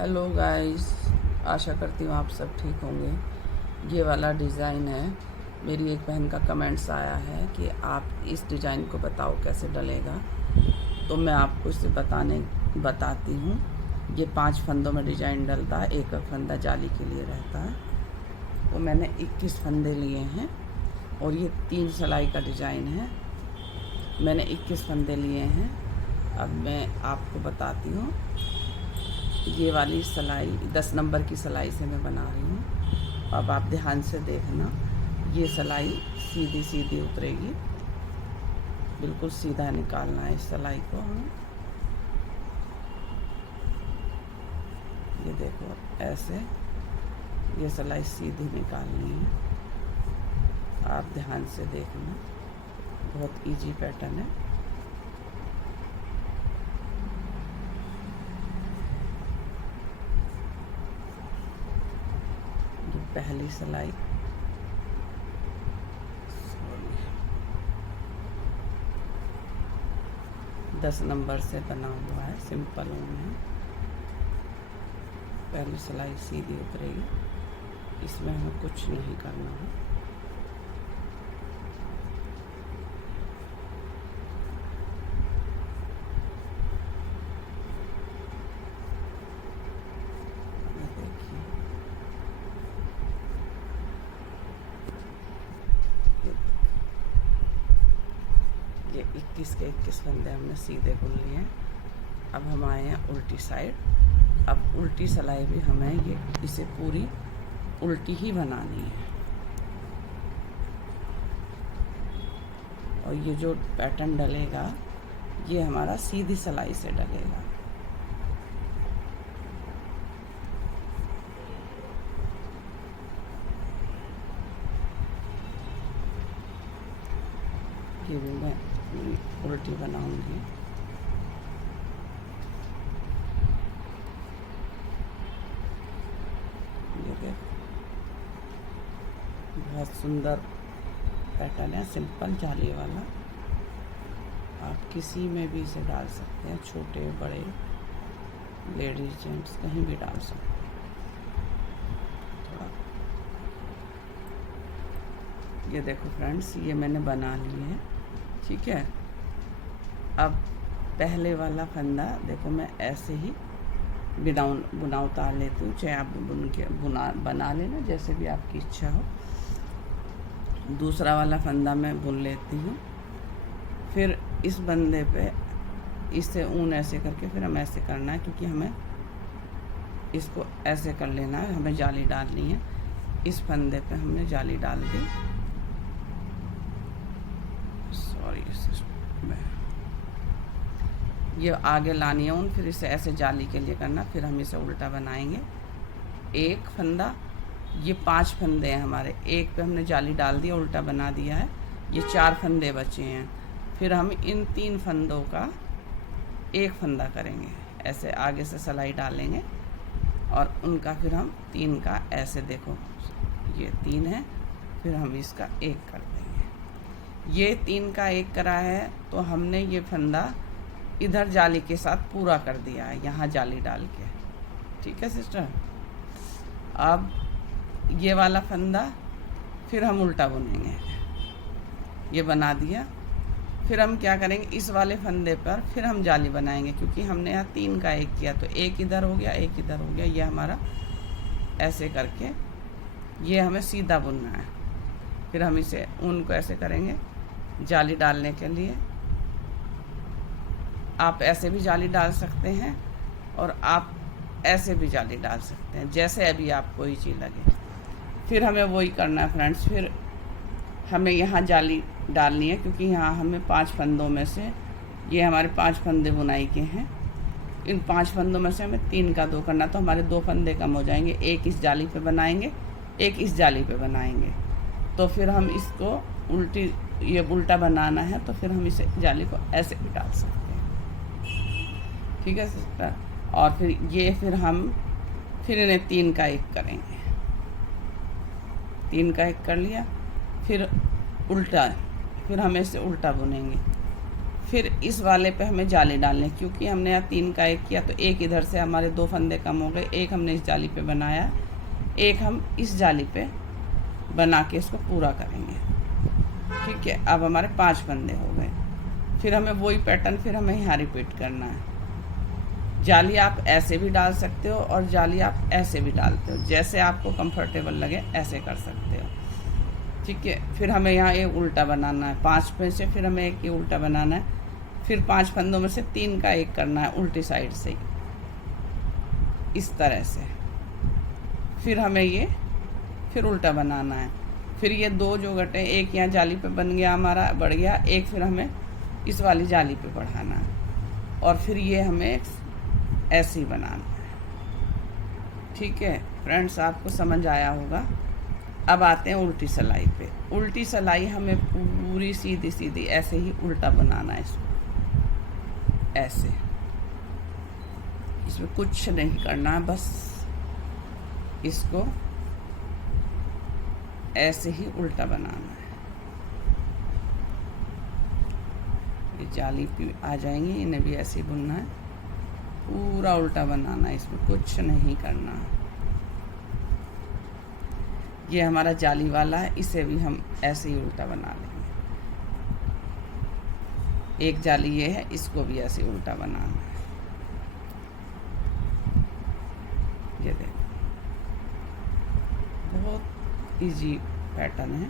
Hello guys, आशा करती हूँ आप सब ठीक होंगे। ये वाला डिज़ाइन है। मेरी एक बहन का कमेंट्स आया है कि आप इस डिज़ाइन को बताओ कैसे डलेगा, तो मैं आपको इसे बताती हूँ। ये 5 फंदों में डिज़ाइन डलता है, एक फंदा जाली के लिए रहता है। तो मैंने 21 फंदे लिए हैं और ये 3 सिलाई का डिज़ाइन है। मैंने 21 फंदे लिए हैं। अब मैं आपको बताती हूँ। ये वाली सिलाई 10 नंबर की सिलाई से मैं बना रही हूँ। अब आप ध्यान से देखना, ये सिलाई सीधी सीधी उतरेगी, बिल्कुल सीधा निकालना है इस सिलाई को हमें। ये देखो, ऐसे ये सिलाई सीधी निकालनी है। आप ध्यान से देखना, बहुत इजी पैटर्न है। ये पहली सिलाई, 10 नंबर से बना हुआ है, सिंपल ऊन है। पहली सिलाई सीधी उतरेगी, इसमें हमें कुछ नहीं करना है। ये 21 के 21 फंदे हमने सीधे बुन लिए हैं। अब हम आए हैं उल्टी साइड। अब उल्टी सिलाई भी हमें इसे पूरी उल्टी ही बनानी है। और ये जो पैटर्न डलेगा, ये हमारा सीधी सिलाई से डलेगा। ये भी मैं उल्टी बनाऊंगी। ये देखो, बहुत सुंदर पैटर्न है, सिंपल जाली वाला। आप किसी में भी इसे डाल सकते हैं, छोटे बड़े, लेडीज जेंट्स कहीं भी डाल सकते हैं। थोड़ा ये देखो फ्रेंड्स, ये मैंने बना लिए है, ठीक है। अब पहले वाला फंदा देखो, मैं ऐसे ही बुना उतार लेती हूँ, चाहे आप बना लेना, जैसे भी आपकी इच्छा हो। दूसरा वाला फंदा मैं बुन लेती हूँ। फिर इस बंदे पे इससे ऊन ऐसे करके फिर हमें ऐसे करना है, क्योंकि हमें इसको ऐसे कर लेना है, हमें जाली डालनी है। इस फंदे पे हमने जाली डाल दी। सॉरी, ये आगे लानी है ऊन, फिर इसे ऐसे जाली के लिए करना, फिर हम इसे उल्टा बनाएंगे। एक फंदा, ये 5 फंदे हैं हमारे, एक पे हमने जाली डाल दिया, उल्टा बना दिया है। ये 4 फंदे बचे हैं। फिर हम इन 3 फंदों का एक फंदा करेंगे, ऐसे आगे से सिलाई डालेंगे और उनका फिर हम 3 का ऐसे, देखो ये 3 है, फिर हम इसका 1 कर देंगे। ये 3 का 1 करा है, तो हमने ये फंदा इधर जाली के साथ पूरा कर दिया है, यहाँ जाली डाल के, ठीक है सिस्टर। अब ये वाला फंदा फिर हम उल्टा बुनेंगे, ये बना दिया। फिर हम क्या करेंगे, इस वाले फंदे पर फिर हम जाली बनाएंगे, क्योंकि हमने यहाँ 3 का 1 किया, तो 1 इधर हो गया, 1 इधर हो गया। ये हमारा ऐसे करके ये हमें सीधा बुनना है। फिर हम इसे ऊन को ऐसे करेंगे जाली डालने के लिए। आप ऐसे भी जाली डाल सकते हैं और आप ऐसे भी जाली डाल सकते हैं, जैसे अभी आपको ही चीज़ लगे। फिर हमें वही करना है फ्रेंड्स। फिर हमें यहाँ जाली डालनी है, क्योंकि यहाँ हमें 5 फंदों में से, ये हमारे 5 फंदे बुनाई के हैं। इन 5 फंदों में से हमें 3 का 2 करना, तो हमारे 2 फंदे कम हो जाएंगे। एक इस जाली पे बनाएंगे, एक इस जाली पे बनाएंगे। तो फिर हम इसको ये उल्टा बनाना है, तो फिर हम इसे जाली को ऐसे भी डाल सकते हैं, ठीक है सिस्टर। और फिर हम इन्हें 3 का 1 करेंगे। 3 का 1 कर लिया, फिर उल्टा, फिर हम इसे उल्टा बुनेंगे। फिर इस वाले पे हमें जाली डालनी है, क्योंकि हमने यहाँ 3 का 1 किया तो एक इधर से हमारे 2 फंदे कम हो गए। एक हमने इस जाली पे बनाया, एक हम इस जाली पे बना के इसको पूरा करेंगे। ठीक है, अब हमारे 5 फंदे हो गए। फिर हमें वही पैटर्न फिर हमें यहाँ रिपीट करना है। जाली आप ऐसे भी डाल सकते हो और जाली आप ऐसे भी डालते हो, जैसे आपको कंफर्टेबल लगे ऐसे कर सकते हो। ठीक है, फिर हमें यहाँ एक उल्टा बनाना है। 5 में से फिर हमें एक ये उल्टा बनाना है। फिर 5 फंदों में से 3 का 1 करना है उल्टी साइड से, इस तरह से। फिर हमें ये फिर उल्टा बनाना है। फिर ये 2 जो गटे, एक यहाँ जाली पे बन गया हमारा, बढ़ गया, एक फिर हमें इस वाली जाली पे बढ़ाना है, और फिर ये हमें ऐसे ही बनाना है। ठीक है फ्रेंड्स, आपको समझ आया होगा। अब आते हैं उल्टी सिलाई पे। उल्टी सिलाई हमें पूरी सीधी सीधी ऐसे ही उल्टा बनाना है इसको, ऐसे। इसमें कुछ नहीं करना है, बस इसको ऐसे ही उल्टा बनाना है। ये जाली पे आ जाएंगी, इन्हें भी ऐसे ही बुनना है, पूरा उल्टा बनाना है, इसमें कुछ नहीं करना है। ये हमारा जाली वाला है, इसे भी हम ऐसे ही उल्टा बना लेंगे। एक जाली ये है, इसको भी ऐसे उल्टा बनाना है। ये देखो, बहुत इजी पैटर्न है।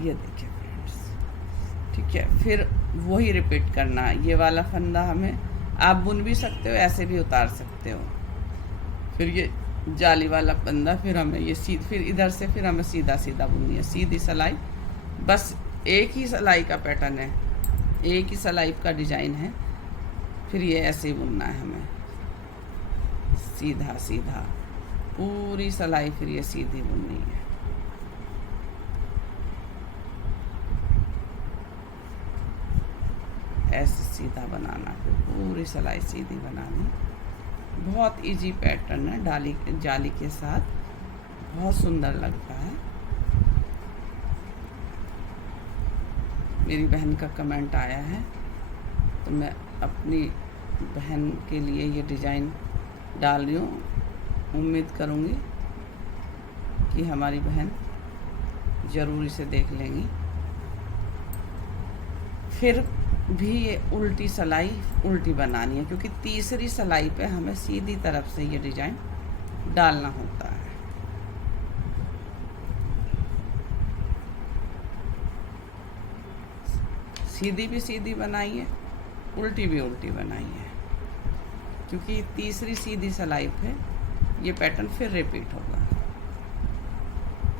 ये देखिए फ्रेंड्स, ठीक है। फिर वही रिपीट करना है। ये वाला फंदा हमें आप बुन भी सकते हो, ऐसे भी उतार सकते हो। फिर ये जाली वाला फंदा, फिर हमें ये फिर इधर से फिर हमें सीधा सीधा बुननी है, सीधी सिलाई। बस एक ही सिलाई का पैटर्न है, एक ही सिलाई का डिजाइन है। फिर ये ऐसे ही बुनना है हमें, सीधा सीधा पूरी सिलाई, फिर ये सीधी बुननी है। ऐसे सीधा बनाना, फिर पूरी सिलाई सीधी बनानी। बहुत इजी पैटर्न है, जाली के साथ बहुत सुंदर लगता है। मेरी बहन का कमेंट आया है, तो मैं अपनी बहन के लिए ये डिज़ाइन डाल रही हूँ। उम्मीद करूँगी कि हमारी बहन ज़रूर इसे देख लेंगी। फिर भी ये उल्टी सिलाई उल्टी बनानी है, क्योंकि तीसरी सिलाई पे हमें सीधी तरफ से ये डिजाइन डालना होता है। सीधी भी सीधी बनाइए, उल्टी भी उल्टी बनाइए, क्योंकि तीसरी सीधी सिलाई पे ये पैटर्न फिर रिपीट होगा।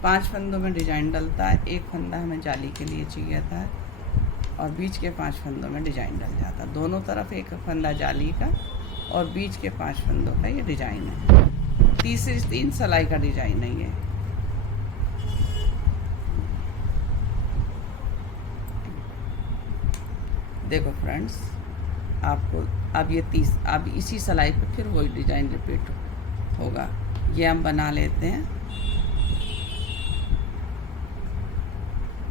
5 फंदों में डिजाइन डलता है, एक फंदा हमें जाली के लिए चाहिए था, और बीच के 5 फंदों में डिजाइन डल जाता। दोनों तरफ एक फंदा जाली का और बीच के 5 फंदों का ये डिजाइन है। तीसरी 3 सिलाई का डिजाइन है ये। देखो फ्रेंड्स, आपको अब इसी सिलाई पे फिर वही डिजाइन रिपीट होगा। ये हम बना लेते हैं,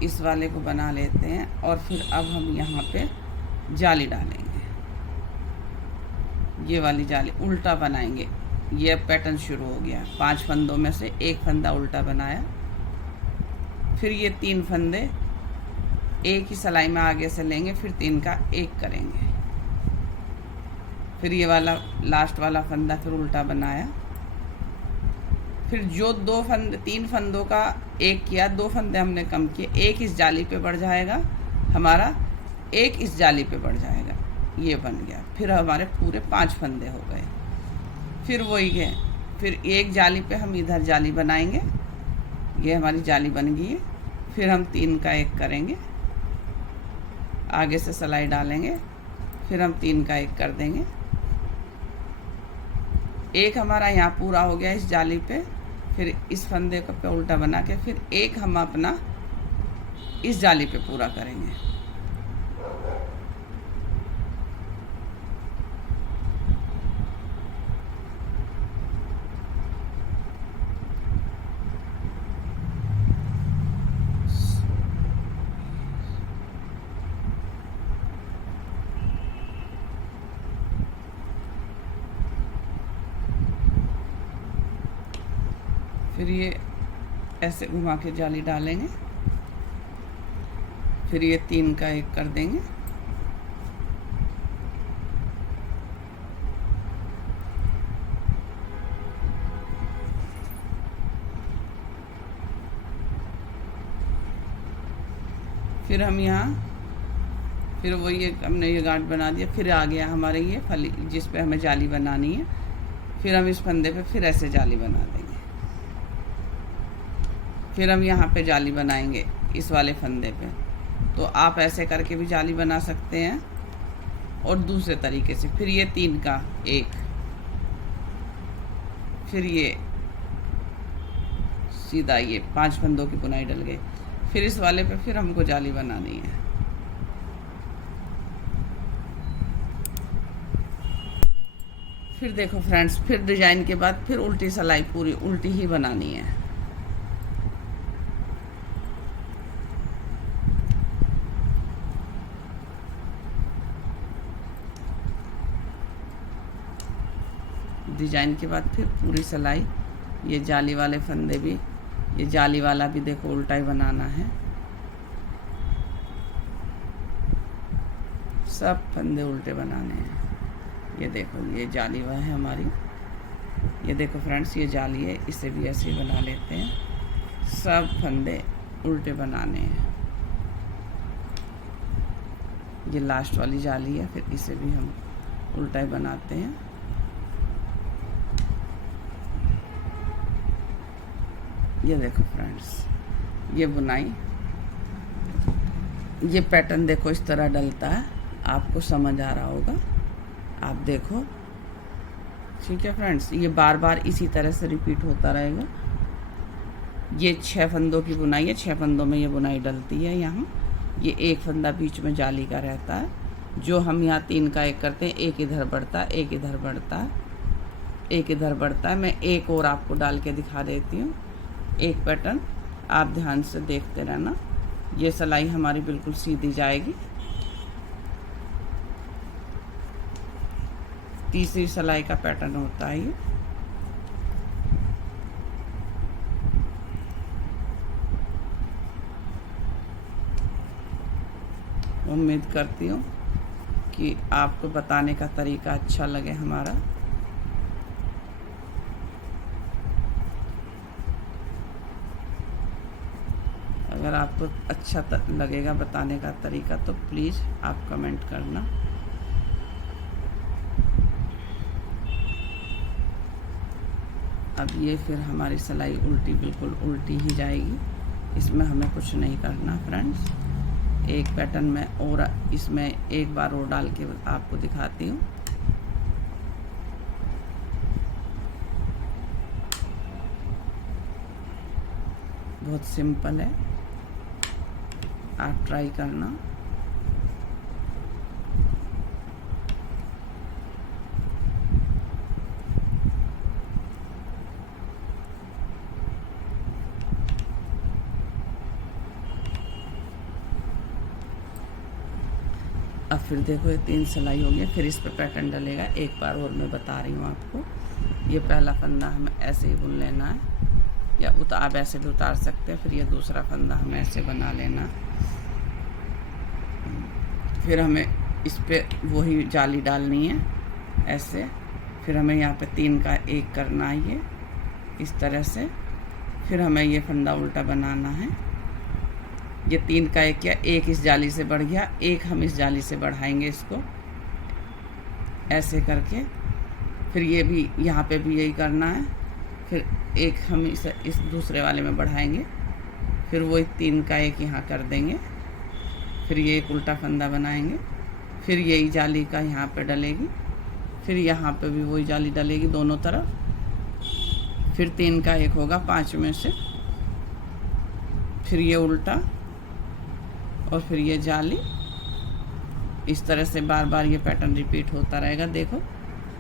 इस वाले को बना लेते हैं, और फिर अब हम यहाँ पे जाली डालेंगे। ये वाली जाली उल्टा बनाएंगे। ये पैटर्न शुरू हो गया। 5 फंदों में से एक फंदा उल्टा बनाया, फिर ये 3 फंदे एक ही सिलाई में आगे से लेंगे, फिर 3 का 1 करेंगे। फिर ये वाला लास्ट वाला फंदा फिर उल्टा बनाया। फिर जो 3 फंदों का 1 किया, 2 फंदे हमने कम किए, एक इस जाली पे बढ़ जाएगा हमारा, एक इस जाली पे बढ़ जाएगा। ये बन गया। फिर हमारे पूरे 5 फंदे हो गए। फिर वही है, फिर एक जाली पे हम इधर जाली बनाएंगे। ये हमारी जाली बन गई है। फिर हम 3 का 1 करेंगे, आगे से सिलाई डालेंगे, फिर हम 3 का 1 कर देंगे। एक हमारा यहाँ पूरा हो गया इस जाली पे। फिर इस फंदे को पे उल्टा बना के फिर एक हम अपना इस जाली पे पूरा करेंगे। फिर ये ऐसे घुमा के जाली डालेंगे, फिर ये 3 का 1 कर देंगे। फिर हम यहाँ फिर वो ये हमने ये गांठ बना दिया, फिर आ गया हमारे ये फली जिस पे हमें जाली बनानी है। फिर हम इस फंदे पे फिर ऐसे जाली बना देंगे। फिर हम यहाँ पे जाली बनाएंगे इस वाले फंदे पे। तो आप ऐसे करके भी जाली बना सकते हैं और दूसरे तरीके से। फिर ये 3 का 1, फिर ये सीधा ये 5 फंदों की बुनाई डल गई। फिर इस वाले पे फिर हमको जाली बनानी है। फिर देखो फ्रेंड्स, फिर डिजाइन के बाद फिर उल्टी सिलाई पूरी उल्टी ही बनानी है। डिजाइन के बाद फिर पूरी सिलाई, ये जाली वाले फंदे भी, ये जाली वाला भी देखो उल्टा ही बनाना है। सब फंदे उल्टे बनाने हैं। ये देखो ये जाली वह है हमारी। ये देखो फ्रेंड्स, ये जाली है, इसे भी ऐसे ही बना लेते हैं। सब फंदे उल्टे बनाने हैं। ये लास्ट वाली जाली है, फिर इसे भी हम उल्टा ही बनाते हैं। ये देखो फ्रेंड्स, ये बुनाई, ये पैटर्न देखो इस तरह डलता है। आपको समझ आ रहा होगा, आप देखो। ठीक है फ्रेंड्स, ये बार बार इसी तरह से रिपीट होता रहेगा। ये 6 फंदों की बुनाई है, 6 फंदों में ये बुनाई डलती है। यहाँ ये 1 फंदा बीच में जाली का रहता है, जो हम यहाँ 3 का 1 करते हैं। 1 इधर बढ़ता है, 1 इधर बढ़ता है, 1 इधर बढ़ता है। मैं एक और आपको डाल के दिखा देती हूँ, एक पैटर्न आप ध्यान से देखते रहना। ये सिलाई हमारी बिल्कुल सीधी जाएगी। तीसरी सिलाई का पैटर्न होता है ये। उम्मीद करती हूँ कि आपको बताने का तरीका अच्छा लगे हमारा। अगर आपको अच्छा लगेगा बताने का तरीका तो प्लीज़ आप कमेंट करना। अब ये फिर हमारी सिलाई उल्टी बिल्कुल उल्टी ही जाएगी, इसमें हमें कुछ नहीं करना फ्रेंड्स। एक पैटर्न में और इसमें एक बार और डाल के आपको दिखाती हूँ। बहुत सिंपल है, आप ट्राई करना। अब फिर देखो ये 3 सिलाई हो गई, फिर इस पर पैटर्न डलेगा। एक बार और मैं बता रही हूँ आपको। ये पहला फंदा हमें ऐसे ही बुन लेना है, या आप ऐसे भी उतार सकते हैं। फिर ये दूसरा फंदा हमें ऐसे बना लेना। फिर हमें इस पे वही जाली डालनी है ऐसे। फिर हमें यहाँ पे 3 का 1 करना है, ये इस तरह से। फिर हमें ये फंदा उल्टा बनाना है। ये 3 का 1 किया, 1 इस जाली से बढ़ गया, 1 हम इस जाली से बढ़ाएंगे इसको ऐसे करके। फिर ये भी यहाँ पे भी यही करना है। फिर 1 हम इस दूसरे वाले में बढ़ाएंगे, फिर वो 3 का 1 यहाँ कर देंगे। फिर ये एक उल्टा फंदा बनाएंगे, फिर यही जाली का यहाँ पे डलेगी, फिर यहाँ पे भी वही जाली डलेगी दोनों तरफ। फिर 3 का 1 होगा 5 में से, फिर ये उल्टा और फिर ये जाली। इस तरह से बार बार ये पैटर्न रिपीट होता रहेगा। देखो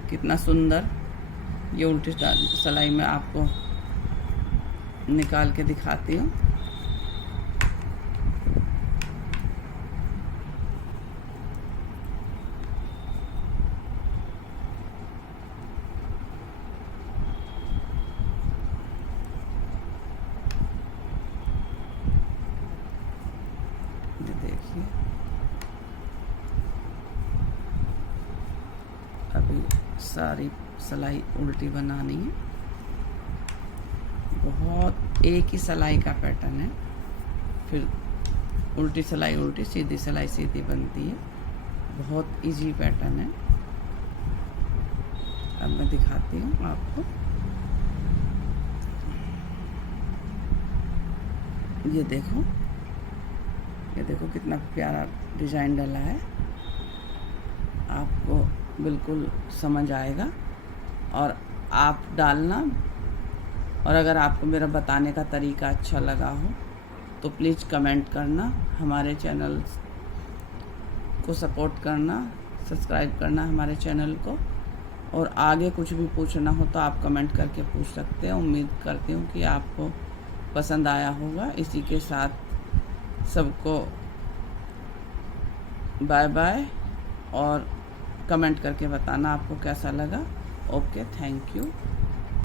कितना सुंदर ये उल्टी सिलाई में आपको निकाल के दिखाती हूँ। देखिए अभी सारी सिलाई उल्टी बनानी है। बहुत एक ही सिलाई का पैटर्न है, फिर उल्टी सिलाई उल्टी, सीधी सिलाई सीधी बनती है। बहुत इजी पैटर्न है। अब मैं दिखाती हूँ आपको। ये देखो कितना प्यारा डिज़ाइन डला है। आपको बिल्कुल समझ आएगा और आप डालना। और अगर आपको मेरा बताने का तरीका अच्छा लगा हो तो प्लीज़ कमेंट करना, हमारे चैनल को सपोर्ट करना, सब्सक्राइब करना हमारे चैनल को। और आगे कुछ भी पूछना हो तो आप कमेंट करके पूछ सकते हैं। उम्मीद करती हूँ कि आपको पसंद आया होगा। इसी के साथ सबको बाय बाय, और कमेंट करके बताना आपको कैसा लगा। Okay, thank you.